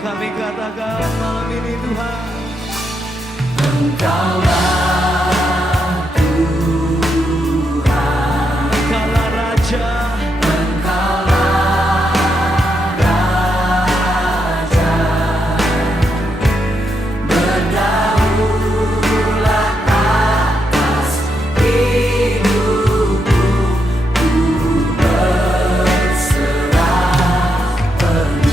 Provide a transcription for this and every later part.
Kami katakan malam ini Tuhan, Engkaulah Tuhan, Engkaulah Raja, Engkaulah Raja, berdaulat atas hidupku, ku berserah penuh.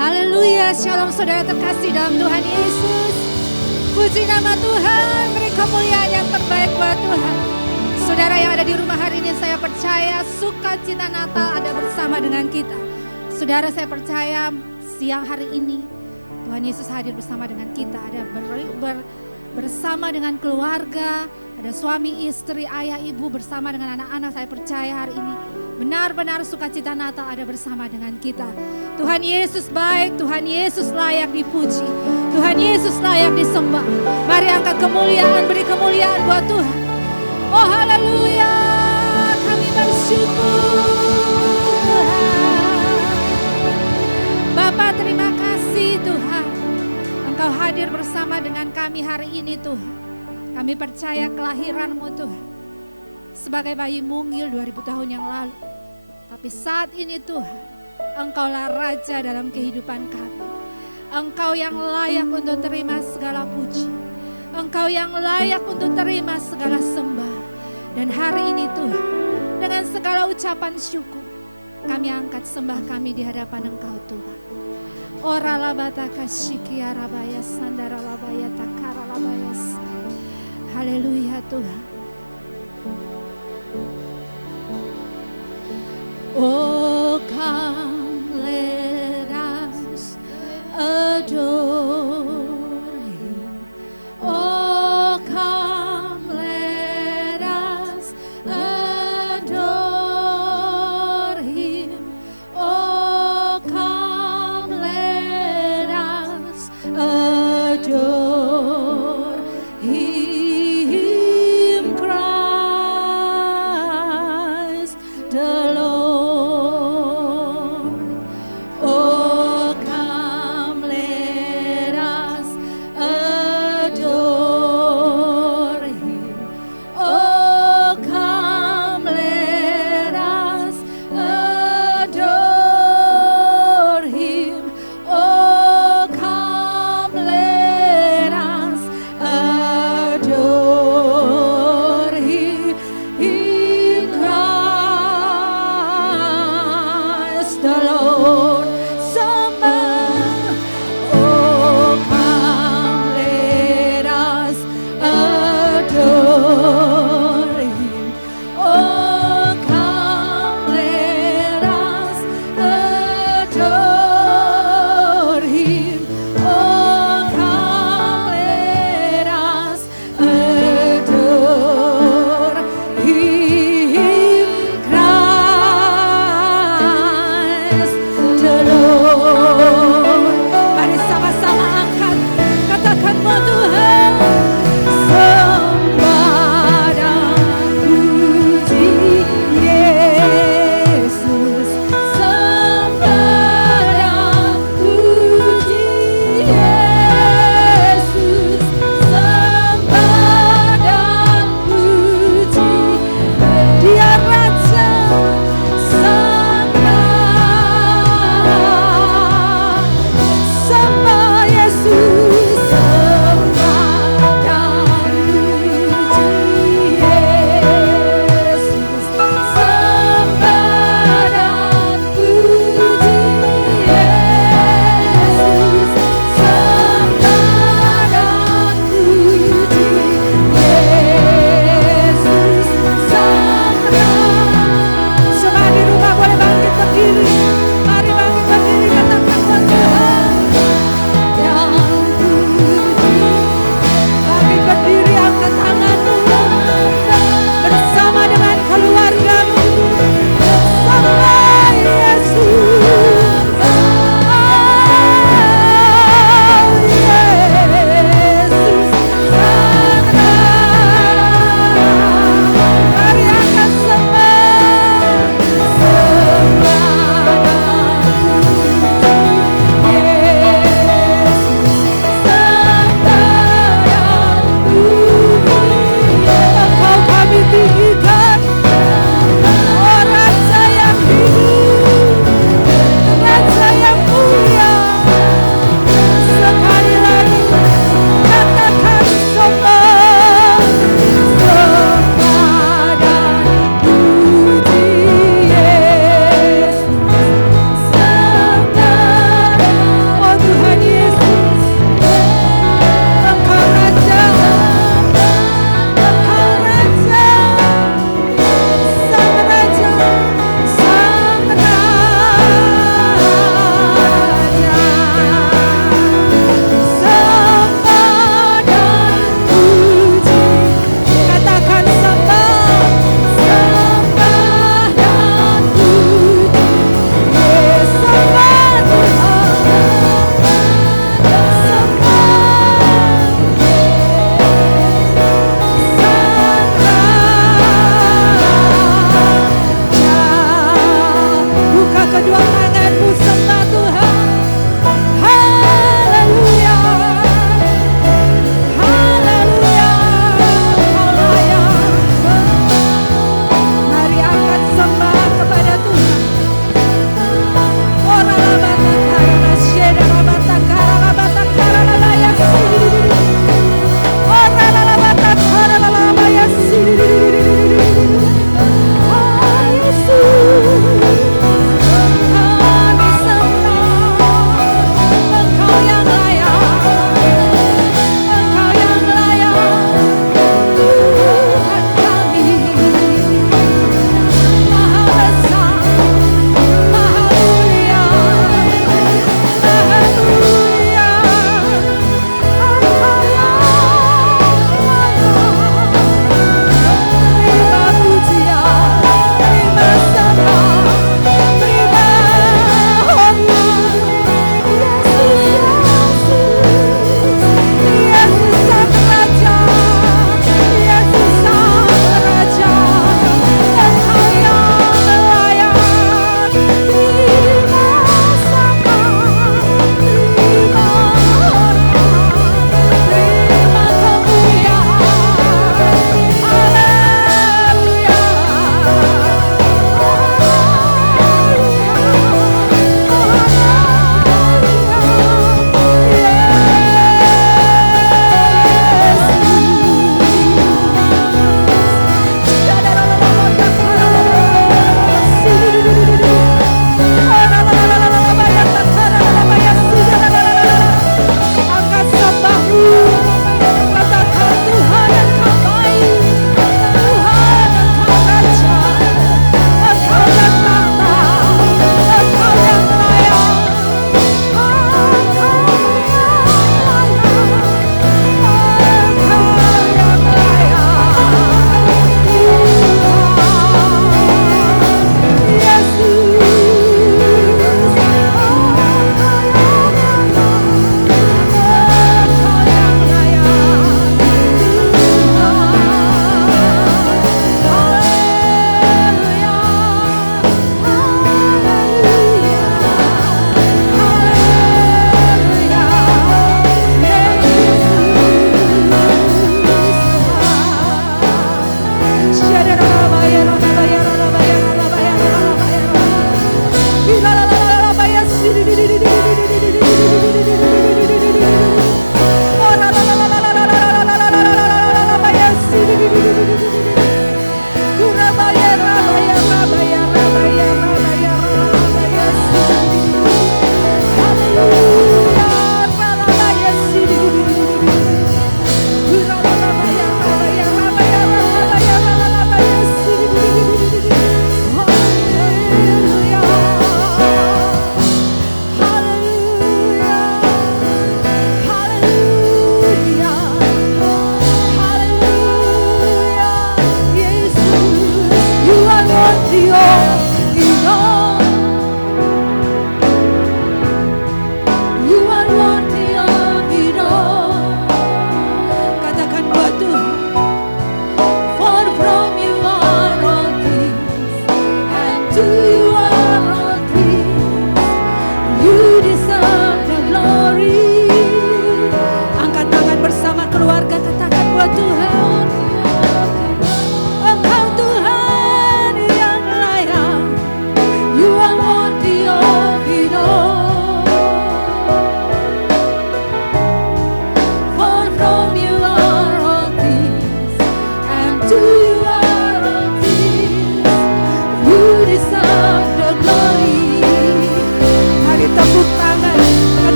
Haleluya, shalom saudara terkasih dalam Tuhan Yesus. Puji nama Tuhan, beri kemuliaan yang terbaik buat Tuhan. Saudara yang ada di rumah hari ini, saya percaya sukacita Natal ada bersama dengan kita. Saudara, saya percaya siang hari ini Tuhan Yesus hadir bersama dengan kita. Ada bersama dengan keluarga, ada suami, istri, ayah, ibu bersama dengan anak-anak. Saya percaya hari ini benar-benar sukacita Natal ada bersama dengan kita. Tuhan Yesus baik, Tuhan Yesus layak dipuji, Tuhan Yesus layak disembah. Mari angkat kemuliaan, beri kemuliaan buat Tuhan. Oh haleluya, kami bersyukur Tuhan. Bapa, terima kasih Tuhan, Engkau hadir bersama dengan kami hari ini Tuhan. Kami percaya kelahiran-Mu Tuhan sebagai bayi mungil 2000 tahun yang lalu. Tapi saat ini Tuhan, Engkaulah Raja dalam kehidupan kami. Engkau yang layak untuk terima segala puji. Engkau yang layak untuk terima segala sembah. Dan hari ini Tuhan, dengan segala ucapan syukur, kami angkat sembah kami di hadapan Engkau Tuhan. Ora labata kashikia rabaya sandara labaya takara labaya. Haleluya Tuhan. Oh, come, let us adore Him. Oh, come, let us adore Him. Oh, come, let us adore Him, Christ the Lord.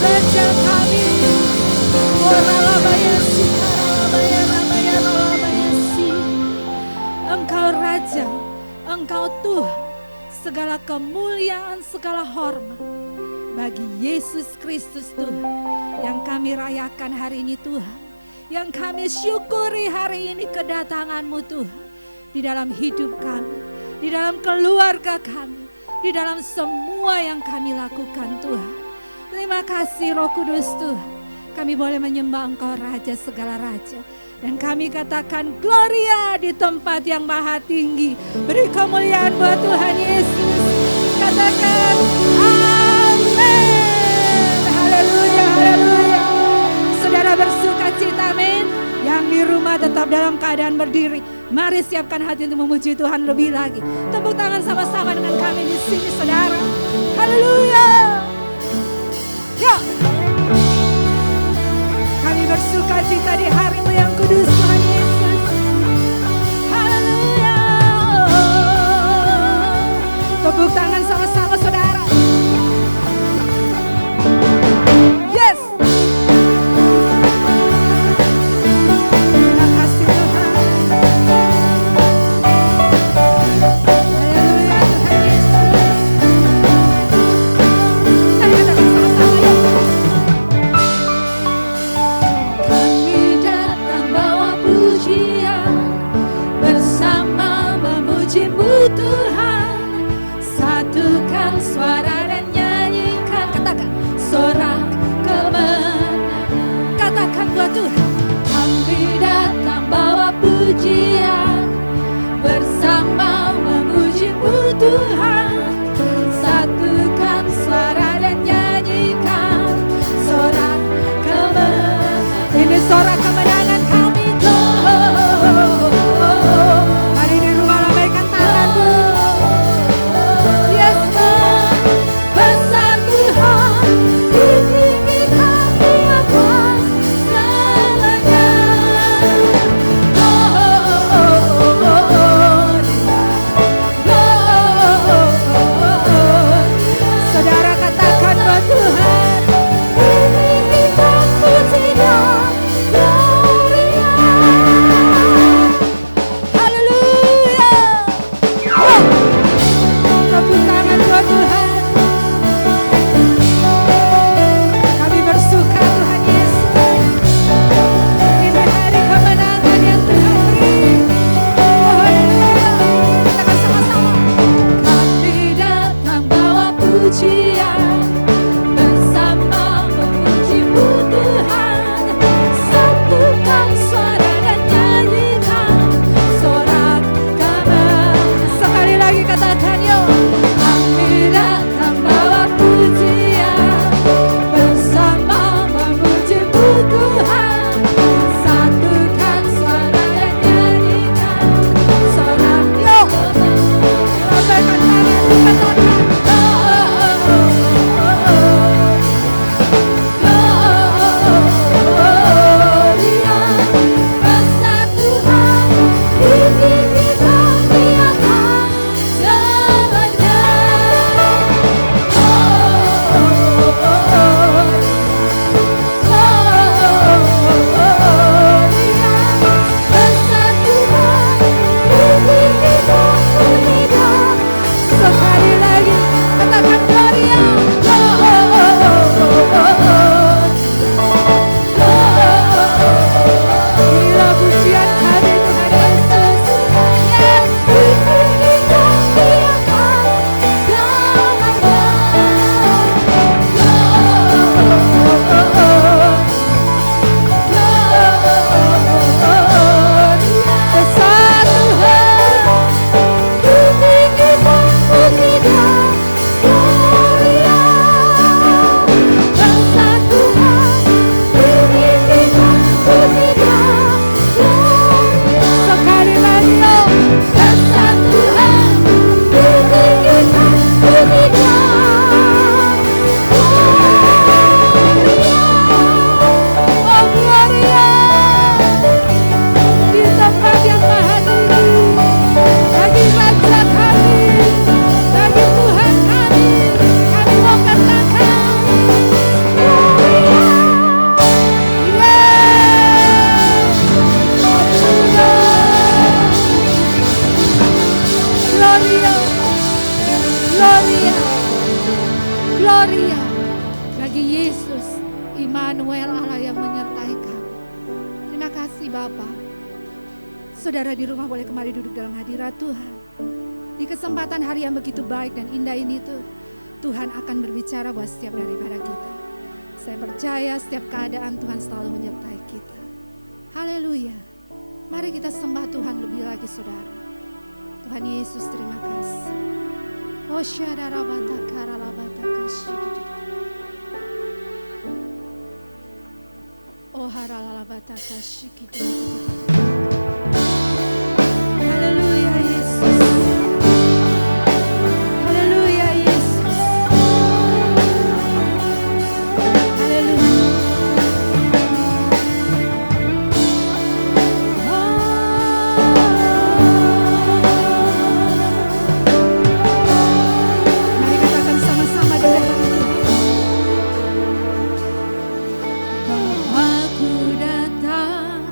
Raja kami. Engkau Raja, Engkau Tuhan, segala kemuliaan, segala hormat bagi Yesus Kristus Tuhan, yang kami rayakan hari ini Tuhan, yang kami syukuri hari ini kedatangan-Mu Tuhan, di dalam hidup kami, di dalam keluarga kami, di dalam semua yang kami lakukan Tuhan. Terima kasih Roh Kudus Tuhan. Kami boleh menyembah Engkau Raja segala Raja. Dan kami katakan Gloria di tempat yang maha tinggi. Beri kemuliaan buat Tuhan Yesus. Katakan amin. Haleluya, haleluya. Saudara bersuka cita, amin. Yang di rumah tetap dalam keadaan berdiri. Mari siapkan hati untuk memuji Tuhan lebih lagi. Tepuk tangan sama-sama dengan kami di sini saudara. Haleluya. Yuk. Kami bersuka cita di hari-Mu yang kudus Tuhan Yesus. Haleluya. Tepuk tangan sama-sama saudara. Yes. Terima kasih Tuhan. Haleluya Tuhan Yesus. Yesus, Immanuel, Allah yang menyertai kami. Terima kasih Bapa. Saudara di rumah boleh kembali duduk dalam hadirat Tuhan. Di kesempatan hari yang begitu baik dan indah ini Tuhan akan berbicara buat setiap daripada kita. Saya percaya setiap keadaan Tuhan selalu menyertai kita. Haleluya. Mari kita sembah Tuhan lebih lagi saudara. Tuhan Yesus, terima kasih. Oh syadarabata karalabata kasih. Oh haralalabata kasih. Haleluya Yesus. Haleluya Yesus. Haleluya. Mari katakan sama-sama di depan Tuhan. Bahwa ku datang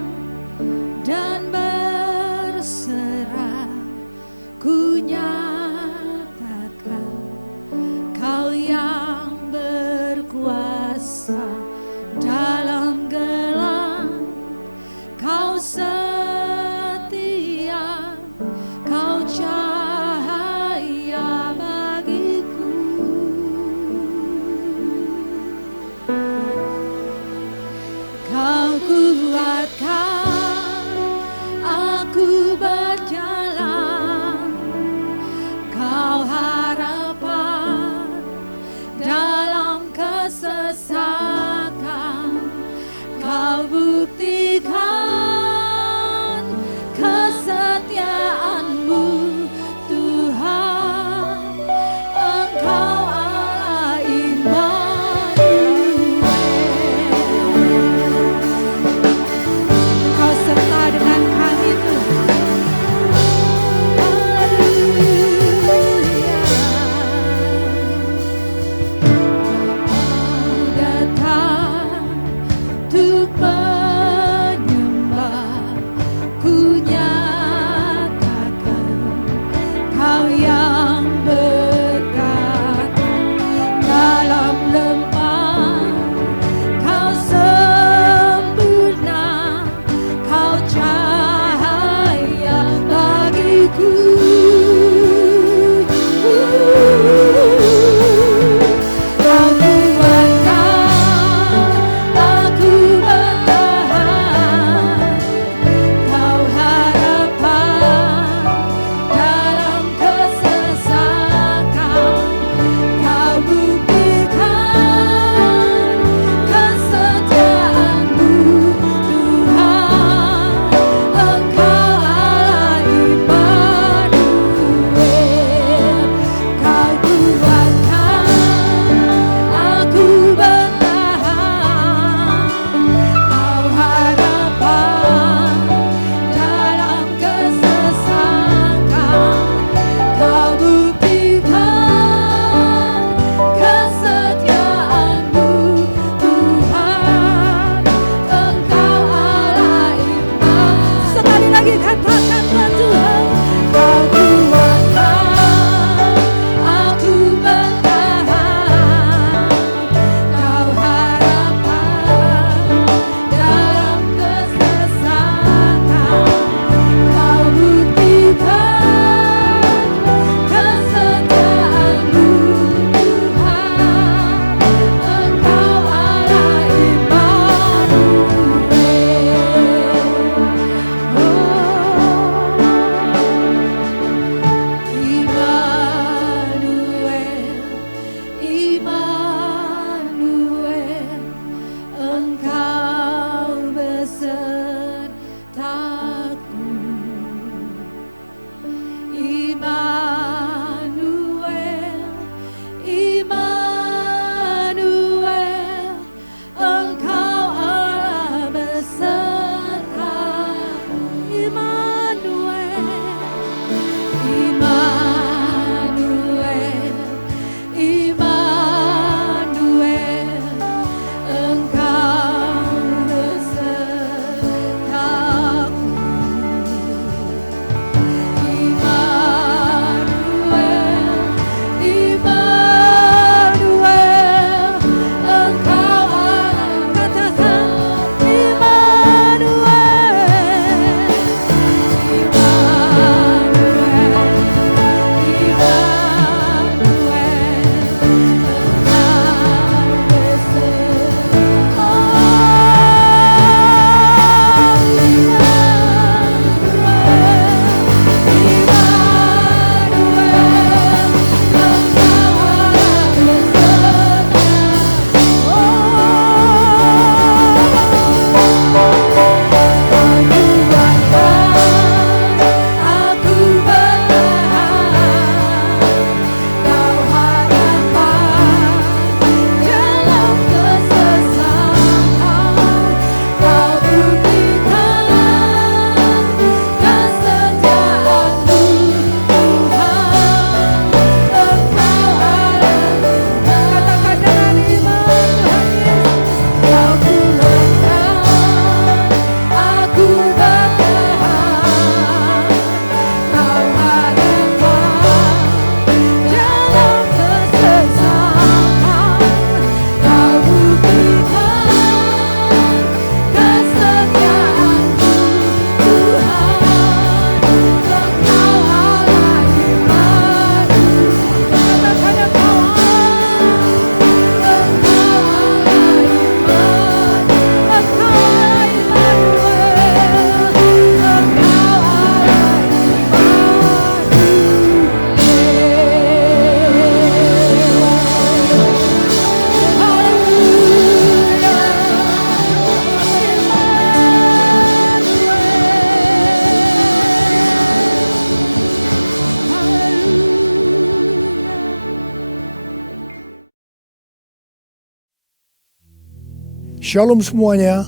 Shalom semuanya.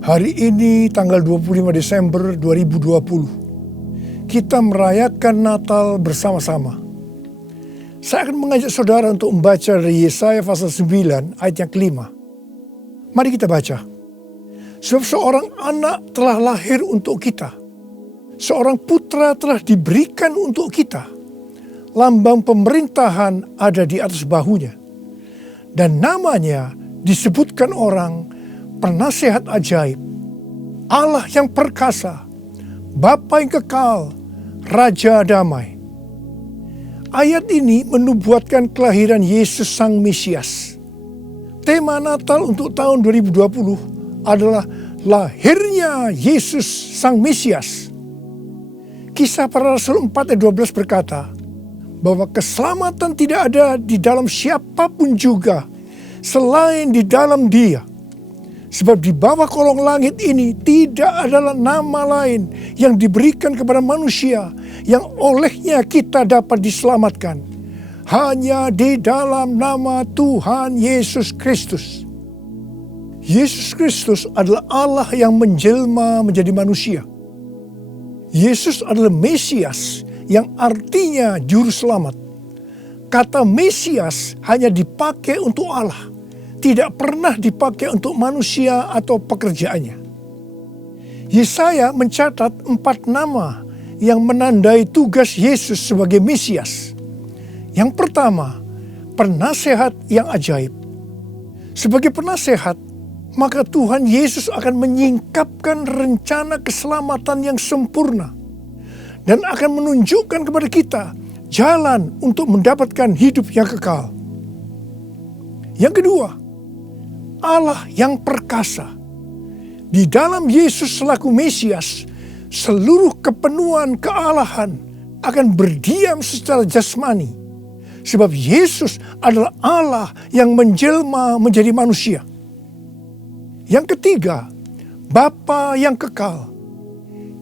Hari ini tanggal 25 Desember 2020. Kita merayakan Natal bersama-sama. Saya akan mengajak saudara untuk membaca dari Yesaya pasal 9 ayat yang kelima. Mari kita baca. Sebab seorang anak telah lahir untuk kita. Seorang putra telah diberikan untuk kita. Lambang pemerintahan ada di atas bahunya. Dan namanya disebutkan orang Penasehat Ajaib, Allah yang perkasa, Bapa yang kekal, Raja Damai. Ayat ini menubuatkan kelahiran Yesus Sang Mesias. Tema Natal untuk tahun 2020 adalah lahirnya Yesus Sang Mesias. Kisah Para Rasul 4 ayat 12 berkata bahwa keselamatan tidak ada di dalam siapapun juga selain di dalam Dia. Sebab di bawah kolong langit ini tidak adalah nama lain yang diberikan kepada manusia yang olehnya kita dapat diselamatkan. Hanya di dalam nama Tuhan Yesus Kristus. Yesus Kristus adalah Allah yang menjelma menjadi manusia. Yesus adalah Mesias yang artinya juru selamat. Kata Mesias hanya dipakai untuk Allah, tidak pernah dipakai untuk manusia atau pekerjaannya. Yesaya mencatat 4 nama yang menandai tugas Yesus sebagai Mesias. Yang pertama, penasehat yang ajaib. Sebagai penasehat, maka Tuhan Yesus akan menyingkapkan rencana keselamatan yang sempurna dan akan menunjukkan kepada kita jalan untuk mendapatkan hidup yang kekal. Yang kedua, Allah yang perkasa. Di dalam Yesus selaku Mesias, seluruh kepenuhan kealahan akan berdiam secara jasmani. Sebab Yesus adalah Allah yang menjelma menjadi manusia. Yang ketiga, Bapa yang kekal.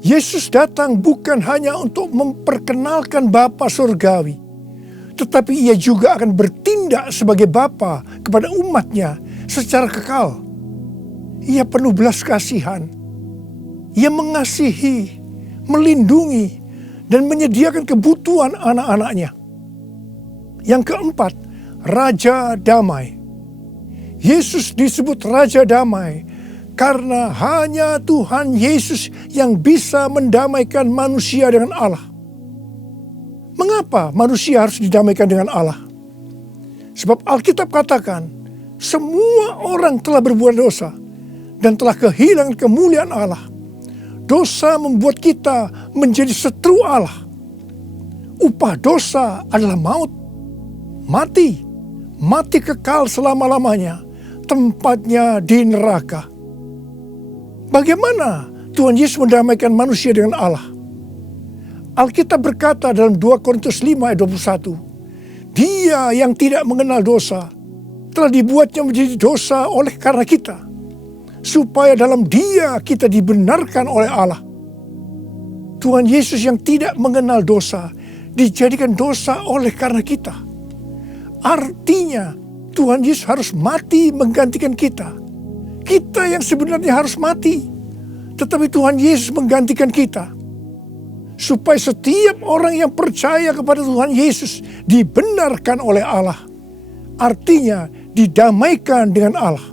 Yesus datang bukan hanya untuk memperkenalkan Bapa surgawi, tetapi ia juga akan bertindak sebagai Bapa kepada umatnya secara kekal. Ia penuh belas kasihan. Ia mengasihi, melindungi, dan menyediakan kebutuhan anak-anaknya. Yang keempat, Raja Damai. Yesus disebut Raja Damai karena hanya Tuhan Yesus yang bisa mendamaikan manusia dengan Allah. Mengapa manusia harus didamaikan dengan Allah? Sebab Alkitab katakan, semua orang telah berbuat dosa dan telah kehilangan kemuliaan Allah. Dosa membuat kita menjadi setru Allah. Upah dosa adalah maut, mati kekal selama-lamanya, tempatnya di neraka. Bagaimana Tuhan Yesus mendamaikan manusia dengan Allah? Alkitab berkata dalam 2 Korintus 5 ayat 21, Dia yang tidak mengenal dosa telah dibuatnya menjadi dosa oleh karena kita, supaya dalam Dia kita dibenarkan oleh Allah. Tuhan Yesus yang tidak mengenal dosa dijadikan dosa oleh karena kita. Artinya Tuhan Yesus harus mati menggantikan kita. Kita yang sebenarnya harus mati, tetapi Tuhan Yesus menggantikan kita. Supaya setiap orang yang percaya kepada Tuhan Yesus dibenarkan oleh Allah. Artinya didamaikan dengan Allah.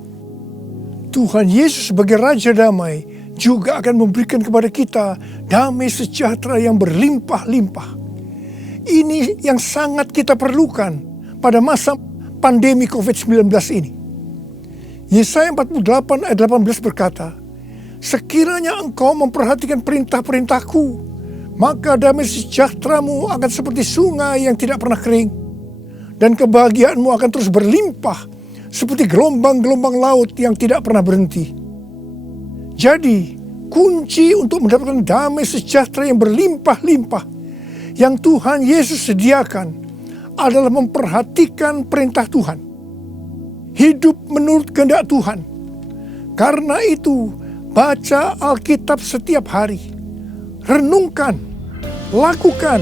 Tuhan Yesus sebagai Raja Damai juga akan memberikan kepada kita damai sejahtera yang berlimpah-limpah. Ini yang sangat kita perlukan pada masa pandemi COVID-19 ini. Yesaya 48 ayat 18 berkata, Sekiranya engkau memperhatikan perintah-perintahku, maka damai sejahteramu akan seperti sungai yang tidak pernah kering. Dan kebahagiaanmu akan terus berlimpah seperti gelombang-gelombang laut yang tidak pernah berhenti. Jadi, kunci untuk mendapatkan damai sejahtera yang berlimpah-limpah yang Tuhan Yesus sediakan adalah memperhatikan perintah Tuhan. Hidup menurut kehendak Tuhan. Karena itu, baca Alkitab setiap hari. Renungkan, lakukan,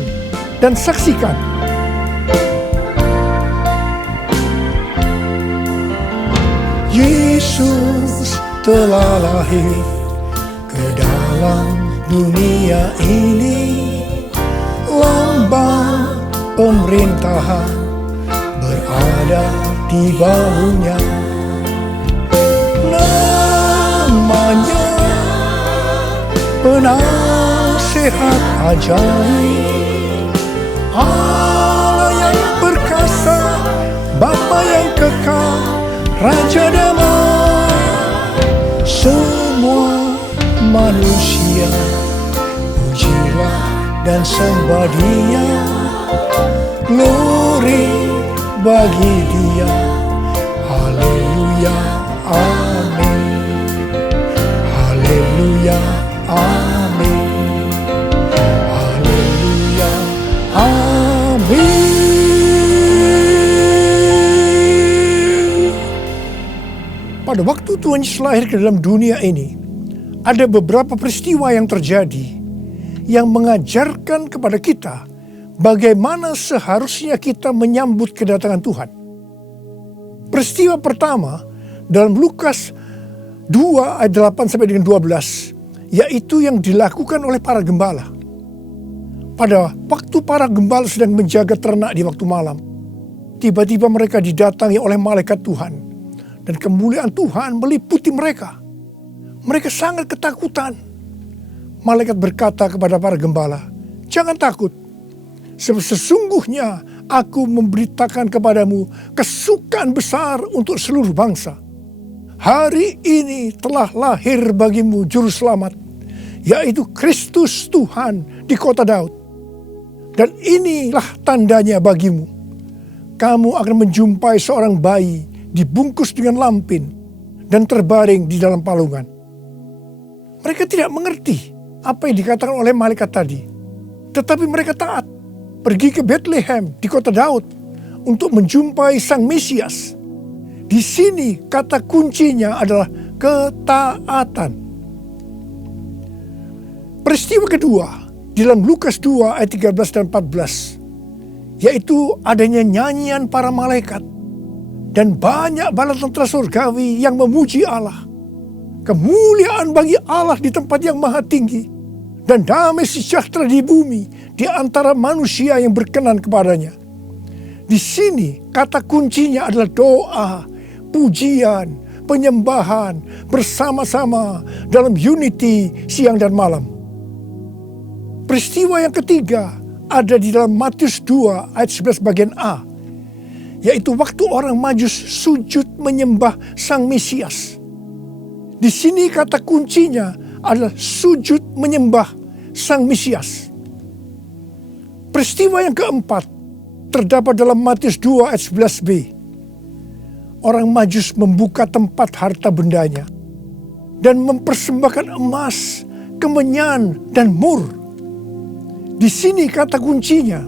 dan saksikan. Yesus telah lahir ke dalam dunia ini. Lambang pemerintahan berada di bahunya. Namanya Penasehat Ajaib, Allah yang perkasa, Bapa yang kekal, Raja damai. Semua manusia pujilah dan sembah Dia, glory bagi Dia. Haleluya, amin. Haleluya, amin. Haleluya, amin. Pada waktu Tuhan Yesus lahir ke dalam dunia ini, ada beberapa peristiwa yang terjadi yang mengajarkan kepada kita bagaimana seharusnya kita menyambut kedatangan Tuhan. Peristiwa pertama dalam Lukas 2 ayat 8 sampai dengan 12, yaitu yang dilakukan oleh para gembala. Pada waktu para gembala sedang menjaga ternak di waktu malam, tiba-tiba mereka didatangi oleh malaikat Tuhan, dan kemuliaan Tuhan meliputi mereka. Mereka sangat ketakutan. Malaikat berkata kepada para gembala, "Jangan takut, sebab sesungguhnya aku memberitakan kepadamu kesukaan besar untuk seluruh bangsa. Hari ini telah lahir bagimu Juru Selamat, yaitu Kristus Tuhan di kota Daud. Dan inilah tandanya bagimu. Kamu akan menjumpai seorang bayi dibungkus dengan lampin dan terbaring di dalam palungan." Mereka tidak mengerti apa yang dikatakan oleh malaikat tadi. Tetapi mereka taat, pergi ke Bethlehem di kota Daud untuk menjumpai Sang Mesias. Di sini kata kuncinya adalah ketaatan. Peristiwa kedua di dalam Lukas 2 ayat 13 dan 14, yaitu adanya nyanyian para malaikat dan banyak bala tentara surgawi yang memuji Allah. Kemuliaan bagi Allah di tempat yang maha tinggi, dan damai sejahtera di bumi di antara manusia yang berkenan kepadanya. Di sini kata kuncinya adalah doa, pujian, penyembahan bersama-sama dalam unity siang dan malam. Peristiwa yang ketiga ada di dalam Matius 2 ayat 11 bagian A, yaitu waktu orang Majus sujud menyembah Sang Mesias. Di sini kata kuncinya adalah sujud menyembah Sang Mesias. Peristiwa yang keempat terdapat dalam Matius 2 ayat 11b. Orang Majus membuka tempat harta bendanya dan mempersembahkan emas, kemenyan, dan mur. Di sini kata kuncinya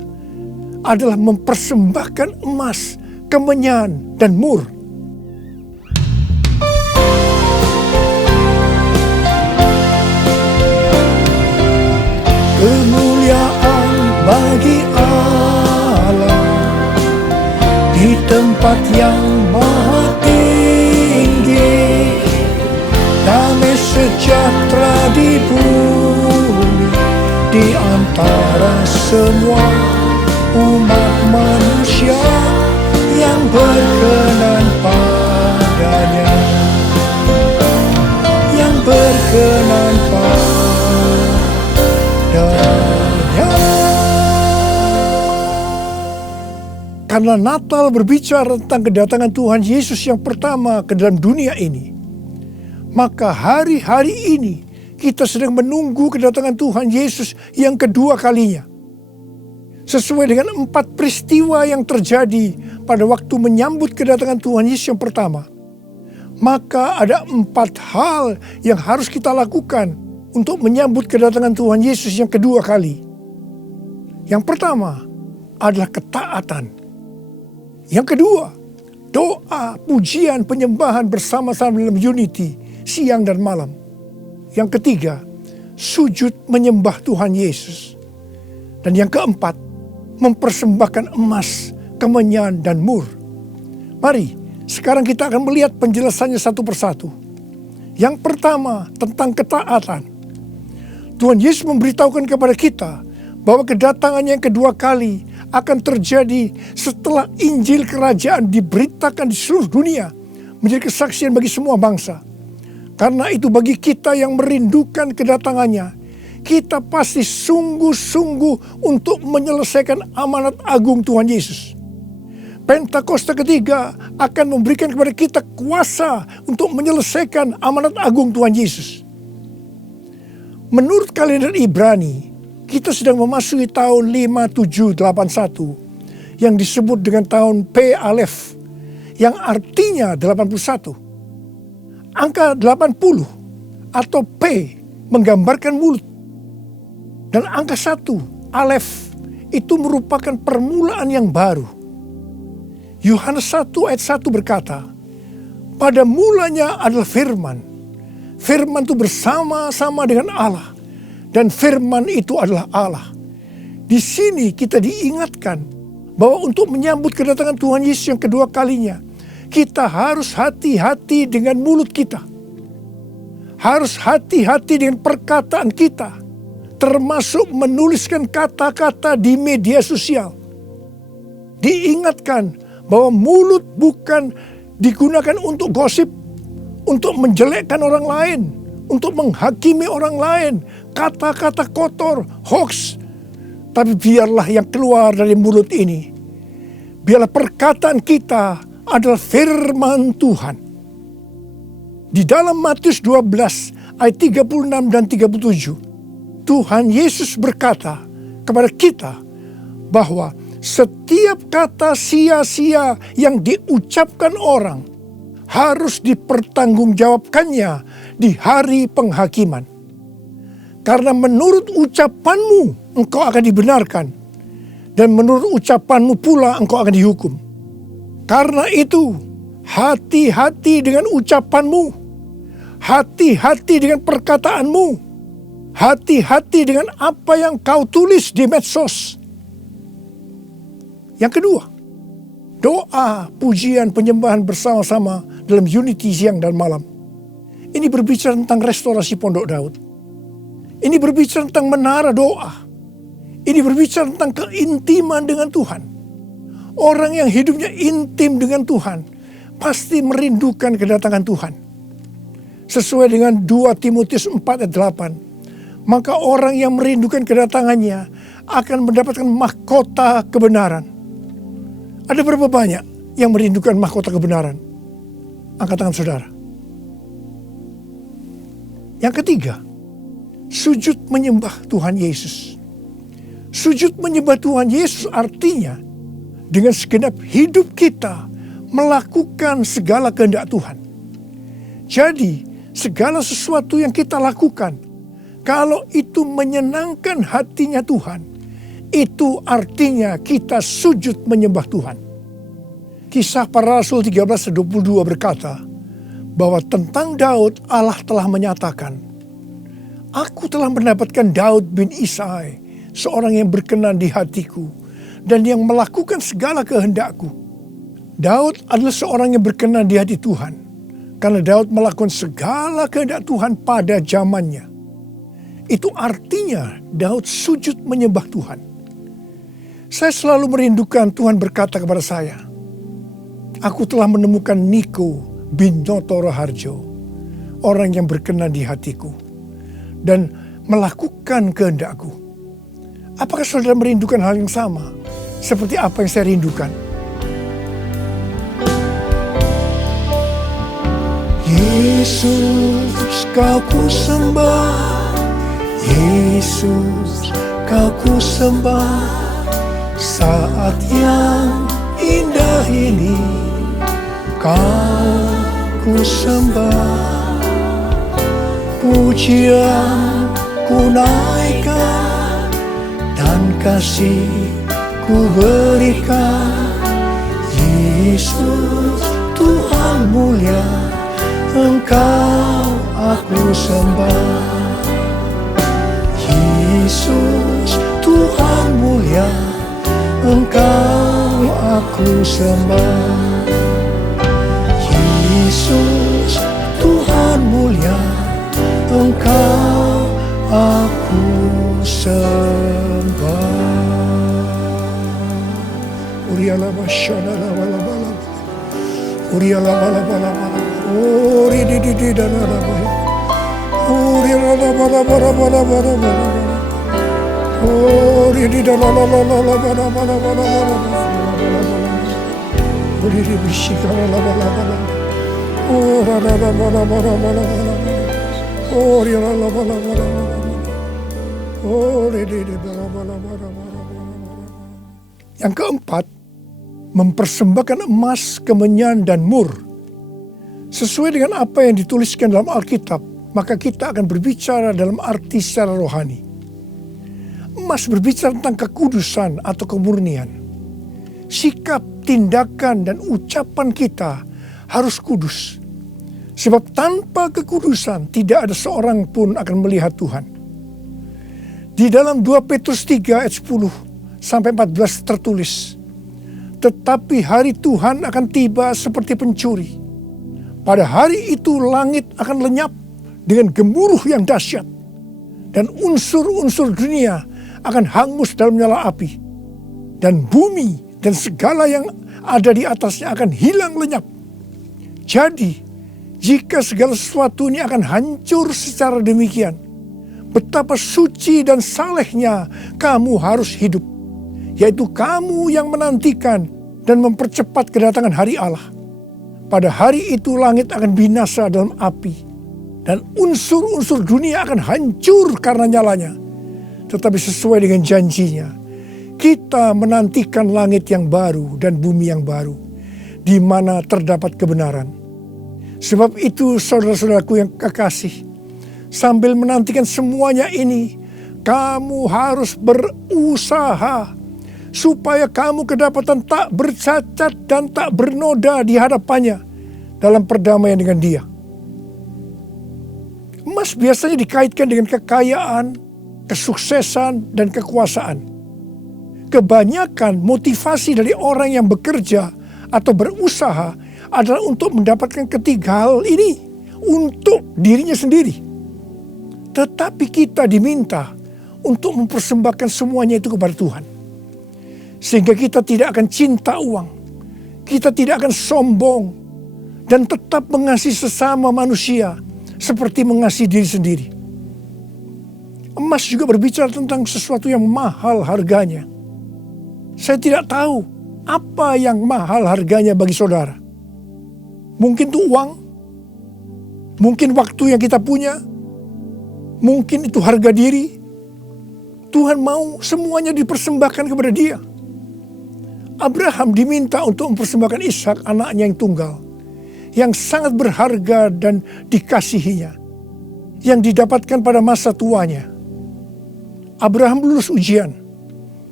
adalah mempersembahkan emas, kemenyan, dan mur. Kemuliaan bagi Allah di tempat yang maha tinggi, damai sejahtera di bumi di antara semua umat manusia yang berkenan padanya, yang berkenan padanya. Karena Natal berbicara tentang kedatangan Tuhan Yesus yang pertama ke dalam dunia ini, maka hari-hari ini kita sedang menunggu kedatangan Tuhan Yesus yang kedua kalinya. Sesuai dengan 4 peristiwa yang terjadi pada waktu menyambut kedatangan Tuhan Yesus yang pertama, maka ada 4 hal yang harus kita lakukan untuk menyambut kedatangan Tuhan Yesus yang kedua kali. Yang pertama adalah ketaatan. Yang kedua, doa, pujian, penyembahan bersama-sama dalam unity siang dan malam. Yang ketiga, sujud menyembah Tuhan Yesus. Dan yang keempat, mempersembahkan emas, kemenyan, dan mur. Mari Sekarang kita akan melihat penjelasannya satu persatu. Yang pertama tentang ketaatan. Tuhan Yesus memberitahukan kepada kita bahwa kedatangannya yang kedua kali akan terjadi setelah Injil Kerajaan diberitakan di seluruh dunia, menjadi kesaksian bagi semua bangsa. Karena itu bagi kita yang merindukan kedatangannya, kita pasti sungguh-sungguh untuk menyelesaikan amanat agung Tuhan Yesus. Pentakosta ketiga akan memberikan kepada kita kuasa untuk menyelesaikan amanat agung Tuhan Yesus. Menurut kalender Ibrani, kita sedang memasuki tahun 5781 yang disebut dengan tahun P Alef, yang artinya 81. Angka 80 atau P menggambarkan mulut. Dan angka 1, Alef, itu merupakan permulaan yang baru. Yohanes 1 ayat 1 berkata, pada mulanya adalah firman. Firman itu bersama-sama dengan Allah. Dan firman itu adalah Allah. Di sini kita diingatkan bahwa untuk menyambut kedatangan Tuhan Yesus yang kedua kalinya, kita harus hati-hati dengan mulut kita. Harus hati-hati dengan perkataan kita. Termasuk menuliskan kata-kata di media sosial. Diingatkan bahwa mulut bukan digunakan untuk gosip, untuk menjelekkan orang lain, untuk menghakimi orang lain, kata-kata kotor, hoax. Tapi biarlah yang keluar dari mulut ini, biarlah perkataan kita adalah firman Tuhan. Di dalam Matius 12 ayat 36 dan 37, Tuhan Yesus berkata kepada kita bahwa setiap kata sia-sia yang diucapkan orang harus dipertanggungjawabkannya di hari penghakiman. Karena menurut ucapanmu engkau akan dibenarkan, dan menurut ucapanmu pula engkau akan dihukum. Karena itu, hati-hati dengan ucapanmu, hati-hati dengan perkataanmu, hati-hati dengan apa yang kau tulis di medsos. Yang kedua, doa, pujian, penyembahan bersama-sama dalam unity siang dan malam. Ini berbicara tentang restorasi Pondok Daud. Ini berbicara tentang menara doa. Ini berbicara tentang keintiman dengan Tuhan. Orang yang hidupnya intim dengan Tuhan pasti merindukan kedatangan Tuhan. Sesuai dengan 2 Timotius 4 ayat 8. Maka orang yang merindukan kedatangannya akan mendapatkan mahkota kebenaran. Ada berapa banyak yang merindukan mahkota kebenaran? Angkat tangan saudara. Yang ketiga, sujud menyembah Tuhan Yesus. Sujud menyembah Tuhan Yesus artinya dengan segenap hidup kita melakukan segala kehendak Tuhan. Jadi segala sesuatu yang kita lakukan, kalau itu menyenangkan hatinya Tuhan, itu artinya kita sujud menyembah Tuhan. Kisah Para Rasul 13:22 berkata bahwa tentang Daud Allah telah menyatakan, aku telah mendapatkan Daud bin Isai, seorang yang berkenan di hatiku dan yang melakukan segala kehendakku. Daud adalah seorang yang berkenan di hati Tuhan karena Daud melakukan segala kehendak Tuhan pada zamannya. Itu artinya Daud sujud menyembah Tuhan. Saya selalu merindukan Tuhan berkata kepada saya, aku telah menemukan Niko bin Noto Raharjo, orang yang berkenan di hatiku dan melakukan kehendakku. Apakah saudara merindukan hal yang sama seperti apa yang saya rindukan? Yesus, kau ku sembah, Yesus, kau ku sembah. Saat yang indah ini kau ku sembah, pujian ku naikkan dan kasih ku berikan. Yesus, Tuhan mulia, Engkau aku sembah. Yesus, Tuhan mulia, Engkau aku sembah. Yesus, Tuhan mulia, Engkau aku sembah. Uriala basyana la bala bala. Uriala bala bala bala. Uri di da da bala. Uriala bala bala bala bala bala. Uri di da la la la la la bala bala bala bala. Uri di bishikara la bala bala. Ora la la bala bala bala bala. Uriala la bala bala bala. Uri di bala bala bala bala. Yang keempat, mempersembahkan emas, kemenyan, dan mur. Sesuai dengan apa yang dituliskan dalam Alkitab, maka kita akan berbicara dalam arti secara rohani. Emas berbicara tentang kekudusan atau kemurnian. Sikap, tindakan, dan ucapan kita harus kudus. Sebab tanpa kekudusan tidak ada seorang pun akan melihat Tuhan. Di dalam 2 Petrus 3 ayat 10 sampai 14 tertulis, tetapi hari Tuhan akan tiba seperti pencuri. Pada hari itu langit akan lenyap dengan gemuruh yang dahsyat, dan unsur-unsur dunia akan hangus dalam nyala api, dan bumi dan segala yang ada di atasnya akan hilang lenyap. Jadi, jika segala sesuatu ini akan hancur secara demikian, betapa suci dan salehnya kamu harus hidup, yaitu kamu yang menantikan dan mempercepat kedatangan hari Allah. Pada hari itu langit akan binasa dalam api, dan unsur-unsur dunia akan hancur karena nyalanya. Tetapi sesuai dengan janjinya, kita menantikan langit yang baru dan bumi yang baru, di mana terdapat kebenaran. Sebab itu saudara-saudaraku yang kekasih, sambil menantikan semuanya ini, kamu harus berusaha supaya kamu kedapatan tak bercacat dan tak bernoda di hadapannya dalam perdamaian dengan Dia. Emas biasanya dikaitkan dengan kekayaan, kesuksesan, dan kekuasaan. Kebanyakan motivasi dari orang yang bekerja atau berusaha adalah untuk mendapatkan ketiga hal ini untuk dirinya sendiri. Tetapi kita diminta untuk mempersembahkan semuanya itu kepada Tuhan. Sehingga kita tidak akan cinta uang, kita tidak akan sombong, dan tetap mengasihi sesama manusia seperti mengasihi diri sendiri. Emas juga berbicara tentang sesuatu yang mahal harganya. Saya tidak tahu apa yang mahal harganya bagi saudara. Mungkin itu uang, mungkin waktu yang kita punya, mungkin itu harga diri. Tuhan mau semuanya dipersembahkan kepada Dia. Abraham diminta untuk mempersembahkan Ishak, anaknya yang tunggal, yang sangat berharga dan dikasihinya, yang didapatkan pada masa tuanya. Abraham lulus ujian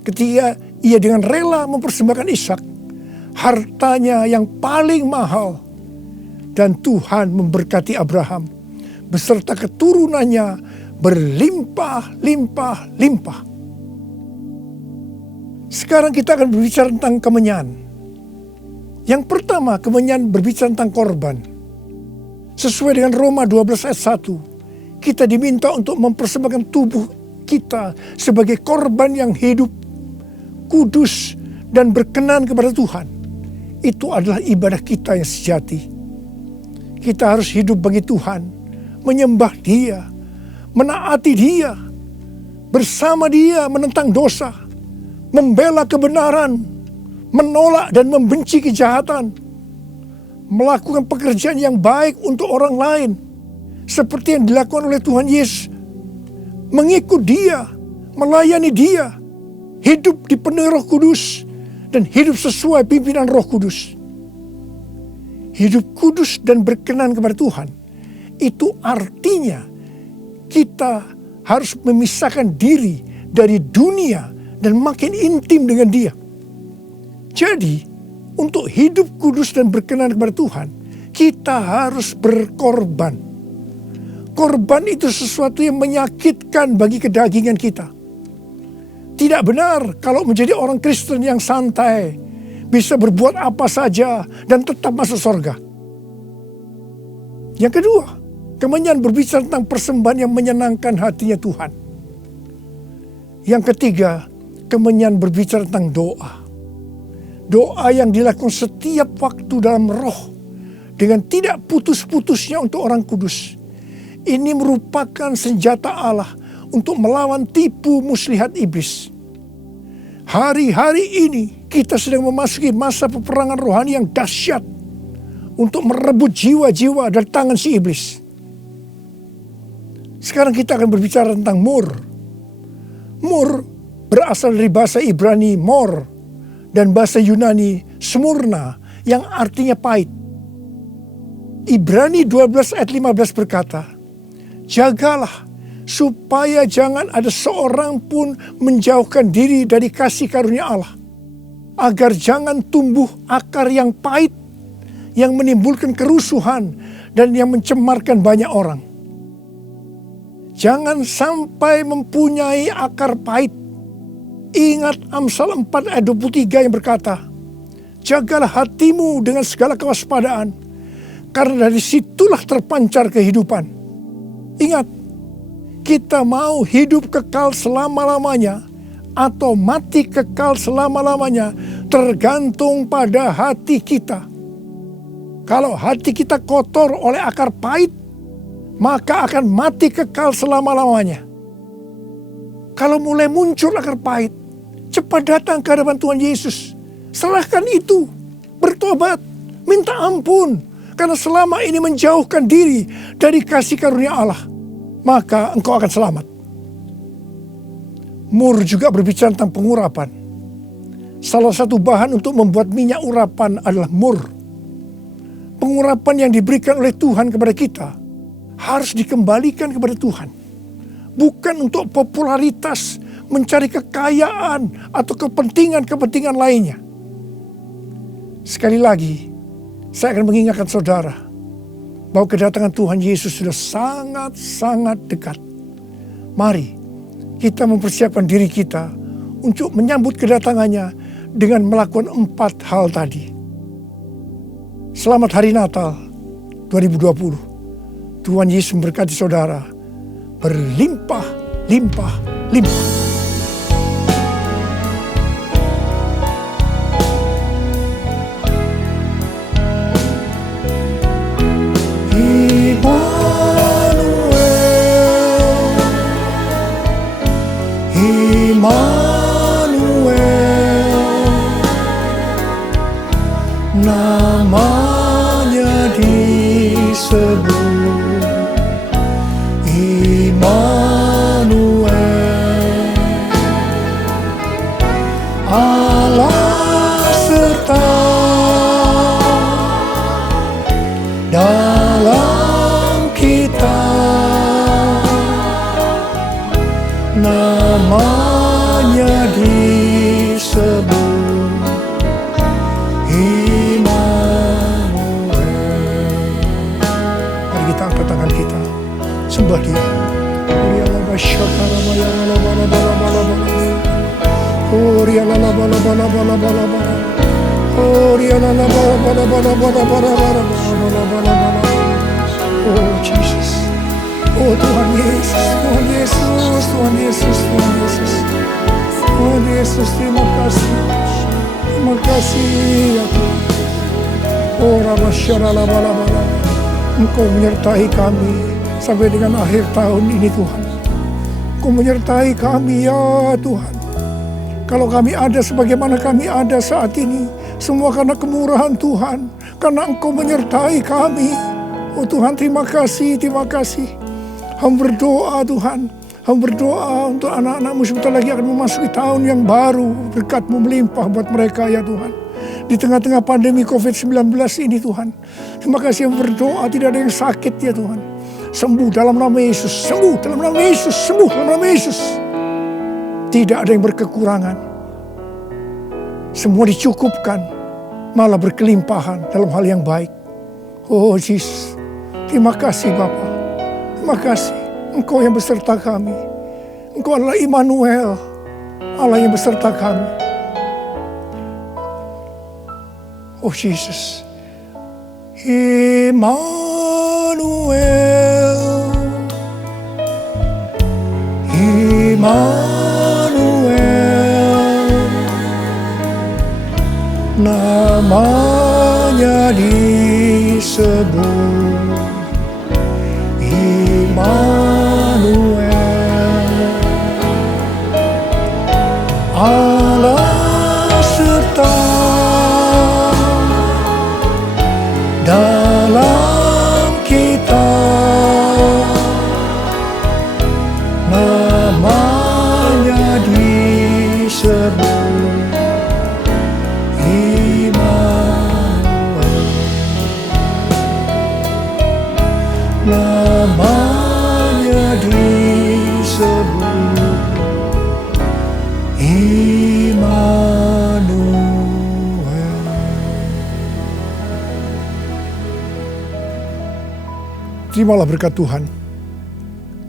ketika ia dengan rela mempersembahkan Ishak, hartanya yang paling mahal, dan Tuhan memberkati Abraham beserta keturunannya berlimpah-limpah-limpah. Sekarang kita akan berbicara tentang kemenyan. Yang pertama, kemenyan berbicara tentang korban. Sesuai dengan Roma 12 ayat 1, kita diminta untuk mempersembahkan tubuh kita sebagai korban yang hidup, kudus, dan berkenan kepada Tuhan. Itu adalah ibadah kita yang sejati. Kita harus hidup bagi Tuhan, menyembah Dia, menaati Dia, bersama Dia menentang dosa, membela kebenaran, menolak dan membenci kejahatan, melakukan pekerjaan yang baik untuk orang lain, seperti yang dilakukan oleh Tuhan Yesus, mengikut Dia, melayani Dia, hidup dipenuhi Roh Kudus, dan hidup sesuai pimpinan Roh Kudus. Hidup kudus dan berkenan kepada Tuhan, itu artinya kita harus memisahkan diri dari dunia dan makin intim dengan Dia. Jadi, untuk hidup kudus dan berkenan kepada Tuhan, kita harus berkorban. Korban itu sesuatu yang menyakitkan bagi kedagingan kita. Tidak benar kalau menjadi orang Kristen yang santai, bisa berbuat apa saja dan tetap masuk surga. Yang kedua, kemenyan berbicara tentang persembahan yang menyenangkan hatinya Tuhan. Yang ketiga, kemenyan berbicara tentang doa. Doa yang dilakukan setiap waktu dalam roh dengan tidak putus-putusnya untuk orang kudus. Ini merupakan senjata Allah untuk melawan tipu muslihat iblis. Hari-hari ini kita sedang memasuki masa peperangan rohani yang dahsyat untuk merebut jiwa-jiwa dari tangan si iblis. Sekarang kita akan berbicara tentang mur. Mur berasal dari bahasa Ibrani mor dan bahasa Yunani smurna yang artinya pahit. Ibrani 12 ayat 15 berkata, jagalah supaya jangan ada seorang pun menjauhkan diri dari kasih karunia Allah, agar jangan tumbuh akar yang pahit, yang menimbulkan kerusuhan dan yang mencemarkan banyak orang. Jangan sampai mempunyai akar pahit. Ingat Amsal 4 ayat 23 yang berkata, jagalah hatimu dengan segala kewaspadaan, karena dari situlah terpancar kehidupan. Ingat, kita mau hidup kekal selama-lamanya atau mati kekal selama-lamanya tergantung pada hati kita. Kalau hati kita kotor oleh akar pahit, maka akan mati kekal selama-lamanya. Kalau mulai muncul akar pahit, cepat datang ke hadapan Tuhan Yesus. Serahkan itu, bertobat, minta ampun. Karena selama ini menjauhkan diri dari kasih karunia Allah, maka engkau akan selamat. Mur juga berbicara tentang pengurapan. Salah satu bahan untuk membuat minyak urapan adalah mur. Pengurapan yang diberikan oleh Tuhan kepada kita harus dikembalikan kepada Tuhan. Bukan untuk popularitas, mencari kekayaan, atau kepentingan-kepentingan lainnya. Sekali lagi, saya akan mengingatkan saudara bahwa kedatangan Tuhan Yesus sudah sangat-sangat dekat. Mari kita mempersiapkan diri kita untuk menyambut kedatangannya dengan melakukan 4 hal tadi. Selamat Hari Natal 2020. Tuhan Yesus memberkati saudara berlimpah, limpah, limpah. Namanya disebut Immanuel, Allah serta dalam kita. Namanya disebut tangan kita, sembah Dia. Oh Jesus, oh Tuhan Yesus, Tuhan Yesus, Tuhan Yesus, Tuhan Yesus, Tuhan Yesus, terima kasih ya Tuhan. Oh Ramasya-Lala-Bala-Bala, Engkau menyertai kami sampai dengan akhir tahun ini Tuhan. Engkau menyertai kami ya Tuhan. Kalau kami ada sebagaimana kami ada saat ini, semua karena kemurahan Tuhan. Karena Engkau menyertai kami. Oh Tuhan, terima kasih, terima kasih. Hamba berdoa Tuhan. Hamba berdoa untuk anak-anak-Mu sebentar lagi akan memasuki tahun yang baru. Berkat-Mu melimpah buat mereka ya Tuhan. Di tengah-tengah pandemi COVID-19 ini Tuhan. Terima kasih yang berdoa tidak ada yang sakit ya Tuhan. Sembuh dalam nama Yesus. Sembuh dalam nama Yesus. Sembuh dalam nama Yesus. Tidak ada yang berkekurangan. Semua dicukupkan. Malah berkelimpahan dalam hal yang baik. Oh Jesus. Terima kasih Bapa. Terima kasih. Engkau yang beserta kami. Engkau adalah Immanuel. Allah yang beserta kami. Oh Jesus, Immanuel. Immanuel, namanya disebut Immanuel, Allah serta dalam kita, namanya disebut Immanuel, namanya disebut Immanuel. Terimalah berkat Tuhan.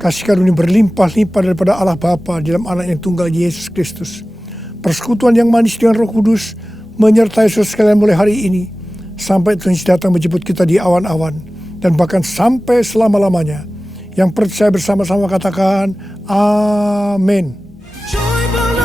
Kasih karunia berlimpah-limpah daripada Allah Bapa dalam anak yang tunggal Yesus Kristus. Persekutuan yang manis dengan Roh Kudus menyertai saudara sekalian mulai hari ini sampai Tuhan Yesus datang menjemput kita di awan-awan dan bahkan sampai selama-lamanya. Yang percaya bersama-sama katakan amin. Joy will